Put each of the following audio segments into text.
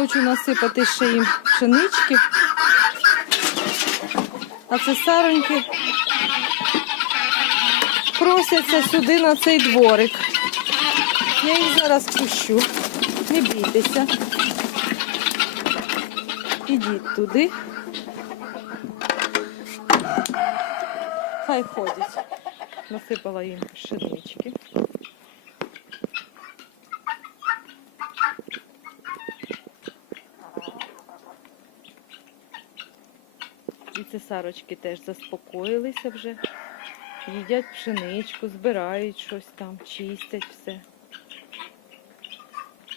Хочу насипати ще їм пшенички. А це сароньки просяться сюди на цей дворик. Я їх зараз пущу. Не бійтеся. Ідіть туди. Хай ходять. Насипала їм пшенички. І ці сарочки теж заспокоїлися вже. Їдять пшеничку, збирають щось там, чистять все.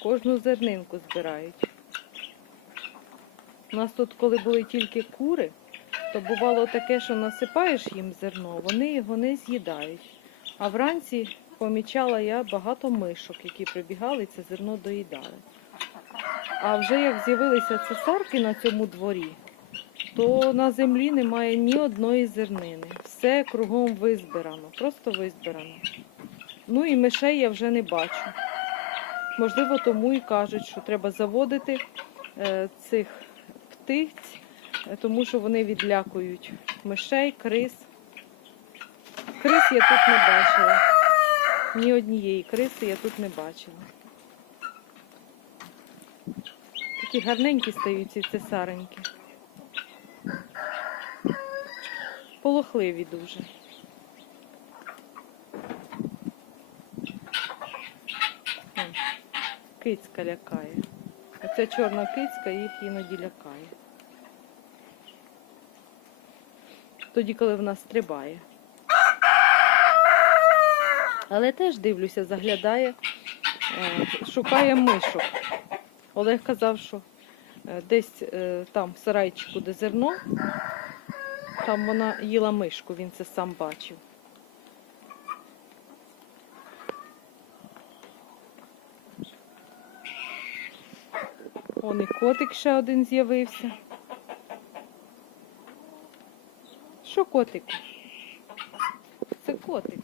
Кожну зернинку збирають. У нас тут, коли були тільки кури, то бувало таке, що насипаєш їм зерно, вони його не з'їдають. А вранці помічала я багато мишок, які прибігали це зерно доїдали. А вже як з'явилися цесарки на цьому дворі, то на землі немає ні одної зернини. Все кругом визбирано, просто визбирано. Ну і мишей я вже не бачу. Можливо, тому і кажуть, що треба заводити е, цих птиць, е, тому що вони відлякують мишей, крис. Крис я тут не бачила. Ні однієї криси я тут не бачила. Такі гарненькі стають ці цесареньки. Полохливі дуже. Кицька лякає. Оця чорна кицька їх іноді лякає. Тоді, коли вона стрибає. Але теж дивлюся, заглядає, е, шукає мишок. Олег казав, що е, десь е, там в сарайчику, де зерно, там вона їла мишку, він це сам бачив. Он і котик ще один з'явився. Що котик? Це котик.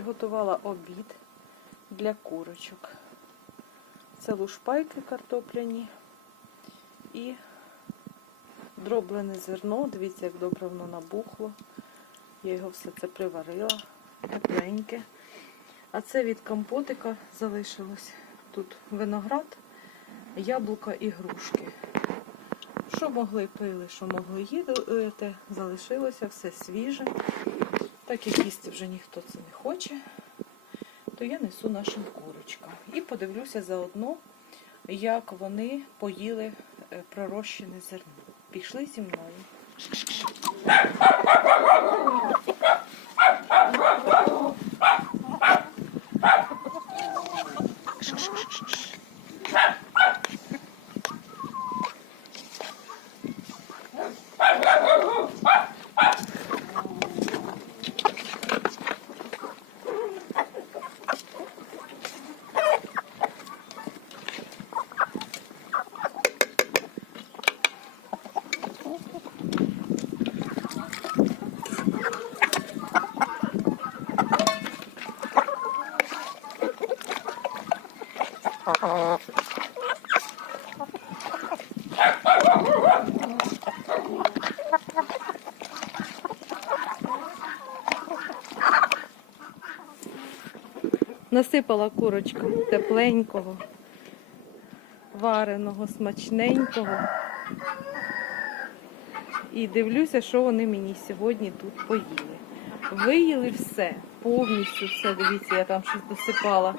Приготувала обід для курочок. Це лушпайки картопляні і дроблене зерно. Дивіться, як добре воно набухло. Я його все це приварила, тепленьке. А це від компотика залишилось. Тут виноград, яблука і грушки. Що могли пили, що могли їдати, залишилося все свіже. Так як їсти вже ніхто це не хоче, то я несу нашим курочкам. І подивлюся заодно, як вони поїли е, пророщене зерно. Пішли зі мною. Насипала курочкам тепленького, вареного, смачненького. І дивлюся, що вони мені сьогодні тут поїли. Виїли все, повністю все. Дивіться, я там щось досипала.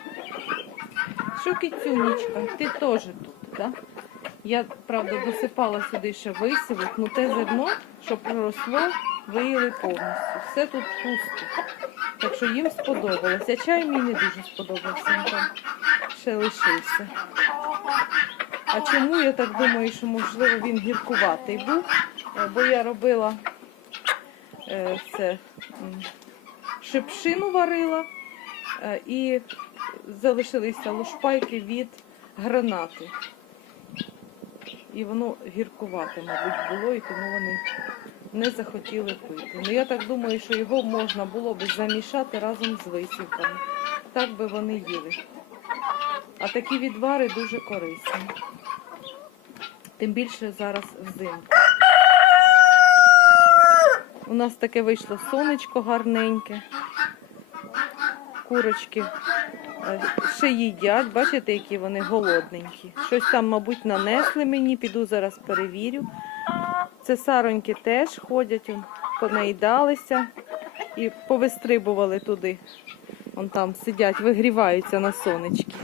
Що кицюнечка, ти теж тут, так? Я, правда, досипала сюди ще висівок, ну те зерно, що проросло, виїли повністю. Все тут пусто. Так що їм сподобалося. Чай мені не дуже сподобався, ще лишився. А чому я так думаю, що можливо він гіркуватий був? Е, Бо я робила е, це шипшину варила і залишилися лушпайки від гранати. І воно гіркувате, мабуть, було, і тому вони не захотіли пити. Ну я так думаю, що його можна було б замішати разом з висівками. Так би вони їли. А такі відвари дуже корисні. Тим більше зараз взимку. У нас таке вийшло сонечко гарненьке. Курочки е, ще їдять, бачите, які вони голодненькі. Щось там, мабуть, нанесли мені, піду зараз перевірю. Це сароньки теж ходять, понаїдалися і повистрибували туди. Вон там сидять, вигріваються на сонечки.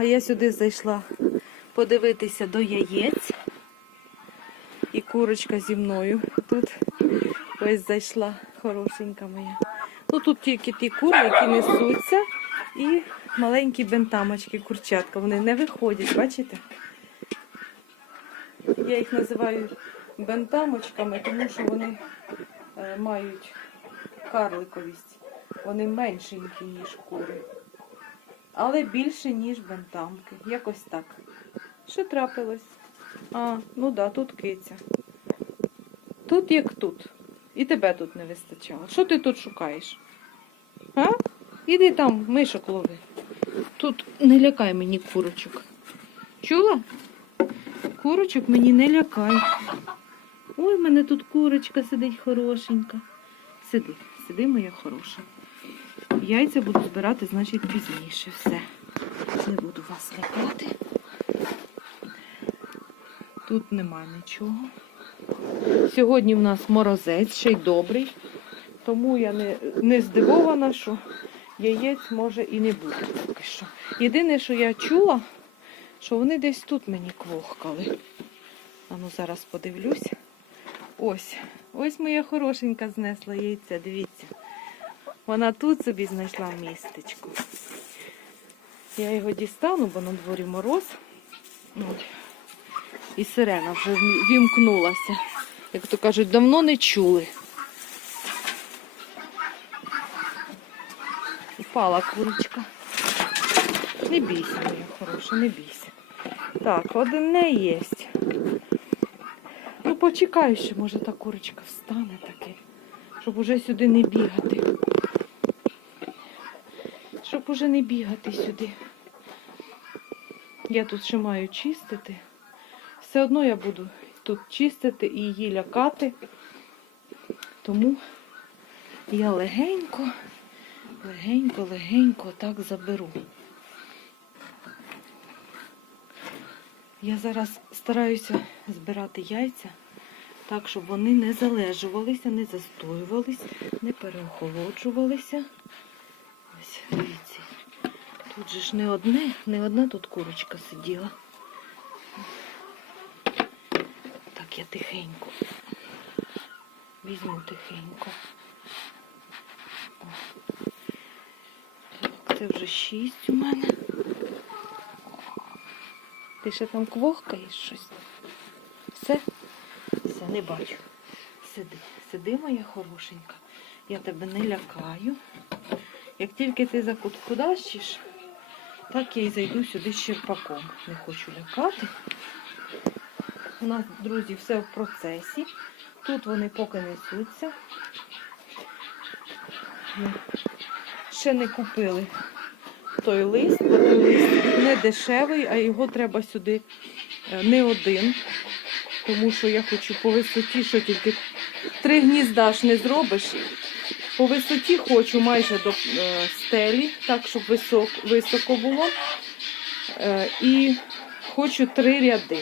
А я сюди зайшла подивитися до яєць. І курочка зі мною тут ось зайшла хорошенька моя. Ну тут тільки ті кури, які несуться, і маленькі бентамочки, курчатка. Вони не виходять, бачите? Я їх називаю бентамочками, тому що вони е, мають карликовість. Вони меншенькі, ніж кури. Але більше, ніж бентамки. Якось так. Що трапилось? А, ну да, тут киця. Тут як тут. І тебе тут не вистачало. Що ти тут шукаєш? А? Іди там, мишок лови. Тут не лякай мені курочок. Чула? Курочок мені не лякай. Ой, в мене тут курочка сидить хорошенька. Сиди, сиди, моя хороша. Яйця буду збирати, значить, пізніше. Все. Не буду вас лякати. Тут нема нічого. Сьогодні в нас морозець, ще й добрий. Тому я не, не здивована, що яєць може і не буде поки що. Єдине, що я чула, що вони десь тут мені квохкали. А ну зараз подивлюсь. Ось, ось моя хорошенька знесла яйця, дивіться. Вона тут собі знайшла містечко. Я його дістану, бо на дворі мороз. І сирена вже вімкнулася. Як то кажуть, давно не чули. Упала курочка. Не бійся, моя хороша, не бійся. Так, одне є. Ну, почекай ще, може та курочка встане таки, щоб уже сюди не бігати. Щоб уже не бігати сюди. Я тут ще маю чистити. Все одно я буду тут чистити і її лякати. Тому я легенько, легенько, легенько так заберу. Я зараз стараюся збирати яйця так, щоб вони не залежувалися, не застоювалися, не переохолоджувалися. Ось, дивіться. Тут же ж не одне, не одна тут курочка сиділа. Так, я тихенько. Візьму тихенько. Це вже шість у мене. Ти ще там квохкаєш щось? Все? Все, не бачу. Сиди, сиди, моя хорошенька. Я тебе не лякаю. Як тільки ти закуткудащиш, так я й зайду сюди з черпаком. Не хочу лякати. У нас, друзі, все в процесі. Тут вони поки несуться. Ще не купили той лист, той лист не дешевий, а його треба сюди е, не один. Тому що я хочу по висоті, що тільки три гнізда ж не зробиш. По висоті хочу майже до е, стелі, так, щоб висок, високо було. Е, і хочу три ряди.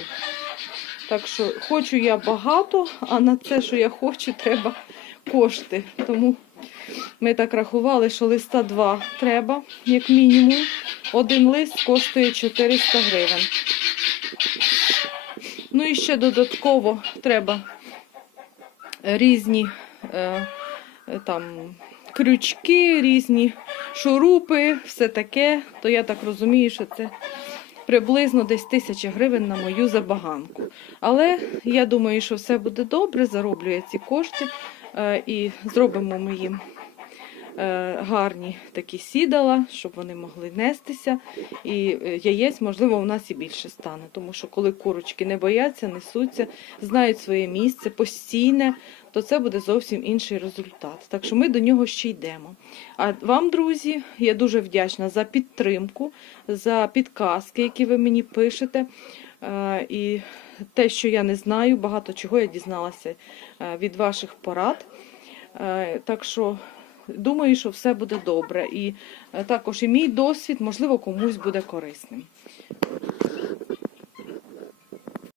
Так що хочу я багато, а на це, що я хочу, треба кошти. Тому ми так рахували, що листа два треба, як мінімум. Один лист коштує 400 гривень. Ну і ще додатково треба різні е, там крючки, різні шурупи, все таке. То я так розумію, що це приблизно десь тисяча гривень на мою забаганку. Але я думаю, що все буде добре, зароблю я ці кошти е, і зробимо ми їм е, гарні такі сідала, щоб вони могли нестися. І е, яєць, можливо, у нас і більше стане. Тому що коли курочки не бояться, несуться, знають своє місце постійне, то це буде зовсім інший результат. Так що ми до нього ще йдемо. А вам, друзі, я дуже вдячна за підтримку, за підказки, які ви мені пишете. Е, І те, що я не знаю, багато чого я дізналася е, від ваших порад. Е, Так що думаю, що все буде добре. І також і мій досвід, можливо, комусь буде корисним.